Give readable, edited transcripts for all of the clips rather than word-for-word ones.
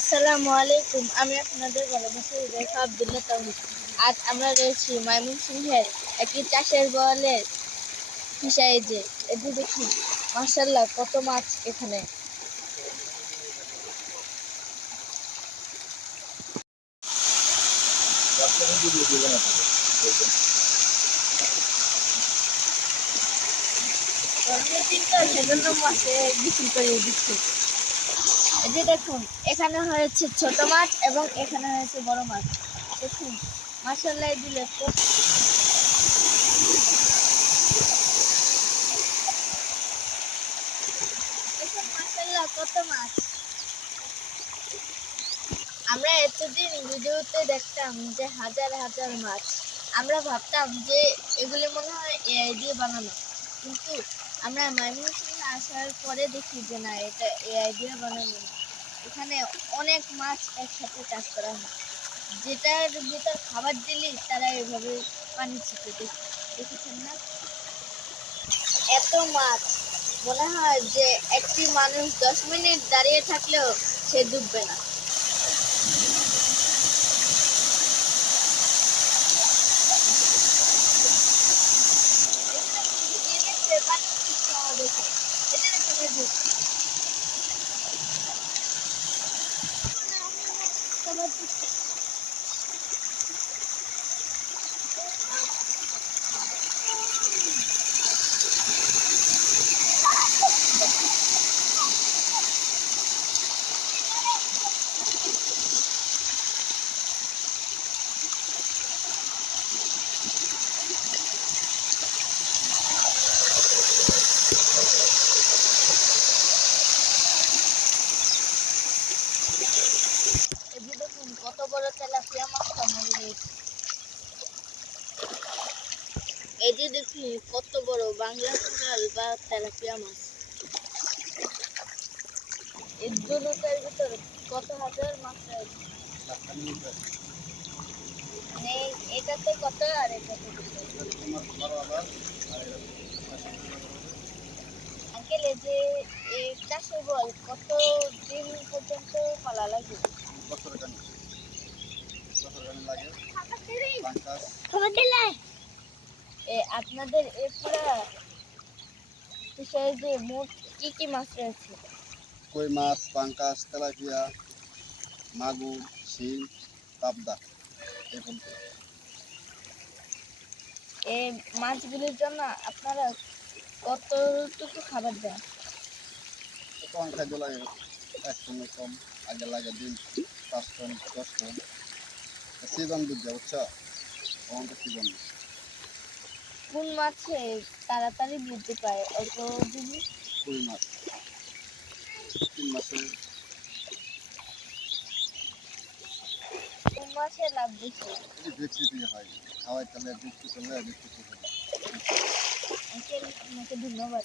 আসসালামু আলাইকুম। আমি আপনাদের ভালোবাসার রেখা আব্দুল্লাহ তাওহিদ। আজ আমরা রয়েছি ময়মনসিংহের একটি চাষের বলের ফিশারিজে। এটি দেখুন, মাশাআল্লাহ কত মাছ এখানে। গরমের দিন তো সেজন্য মাছে বিক্রি করে দিচ্ছি। এই যে দেখুন, এখানে হয়েছে ছোট মাছ এবং এখানে হয়েছে বড় মাছ। দেখুন মাশাআল্লাহ দিলে দেখুন মাশাআল্লাহ কত মাছ। আমরা এতদিন ভিডিওতে দেখতাম যে হাজার হাজার মাছ। আমরা ভাবতাম যে এগুলি মনে হয় এআই দিয়ে বানানো, কিন্তু আমরা ময়মনসিংহে আসার পরে দেখি যে না, এটা এআই দিয়ে বানানো না। এখানে অনেক মাছ একসাথে চাষ করা হয়, যেটার ভিতর খাবার দিলেই তারা এভাবে পানি ছিটে দেখেছেন না? এত মাছ, মনে হয় যে একটি মানুষ 10 মিনিট দাঁড়িয়ে থাকলেও সে ডুববে না। দেখুন কত বড় তেলাপিয়া মাছটা মরে গেছে। এই যে দেখুন কত বড় বাংলা কোরাল বা তেলাপিয়া মাছ। এর দুটার ভিতর কত হাজার মাছ আছে, মানে এটাতে কত আর এটাতে কত। আঙ্কেল, এই যে এই চাষের বল কত দিন পর্যন্ত পালা লাগে? আপনাদের এই পুরা ফিশারিজে মোট কি কি মাছ রয়েছে? কই মাছ, পাঙ্কাস, তেলাপিয়া, মাগুর, শিং, পাবদা। এই মাছগুলির জন্য আপনারা কতটুকু খাবার দেন? কম খাদ্য লাগে, 1 টনের কম। আগে লাগে দিন 5 টন 10 টন। সিজন বুঝছে, বুঝছো? কম তো সিজন। কোন মাছে তাড়াতাড়ি বৃদ্ধি পায় অল্প দিনে? কই মাছ 3 মাসে। কোন মাছে লাভ বেশি? বিক্রি দিয়ে হয়, খাওয়াই তাহলে বিক্রি করলে বিক্রি করবে। আঙ্কেল, আপনাকে ধন্যবাদ।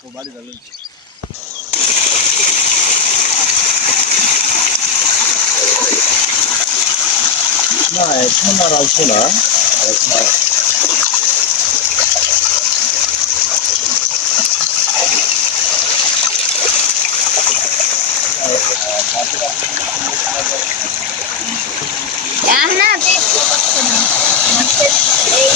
তো বাড়ি ভালো। না, এখন আর আসবো না। না দেখতে পাচ্ছি না মাছের এই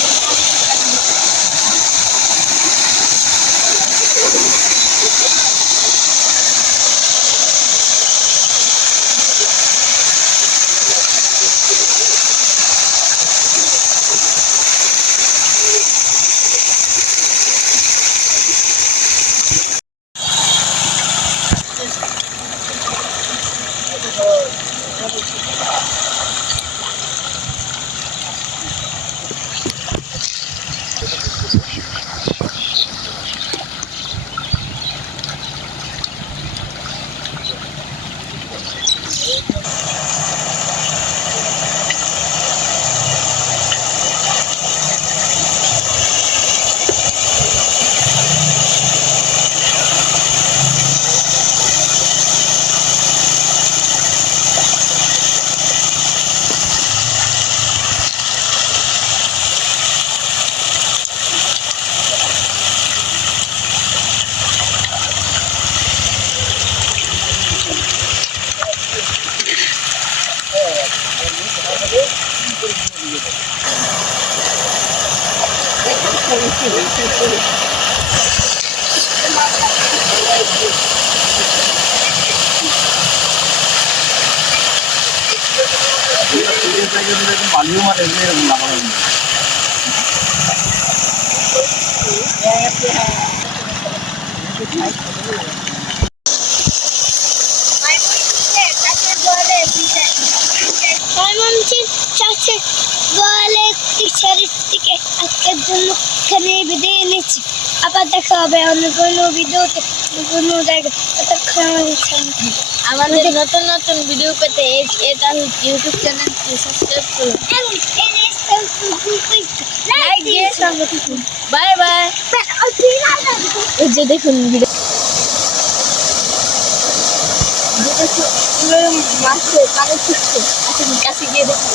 যদি এরকম বালিও মারে এগুলো এরকম লাগানো হবে। ময়মনসিংহ চাষের গোয়ালে টিচারের থেকে আজকের জন্য এখানে বিদায় নিচ্ছি। আবার দেখা হবে অন্য কোনো ভিডিওতে কোনো জায়গায়। ততক্ষণ আমাদের নতুন নতুন ভিডিও পেতে এটা ইউটিউব চ্যানেলটি সাবস্ক্রাইব করুন, লাইক দিয়ে সঙ্গে থাকুন। Bye bye. এই যে দেখুন ভিডিও মাছ পানি ছুটছে, কাছে গিয়ে দেখুন।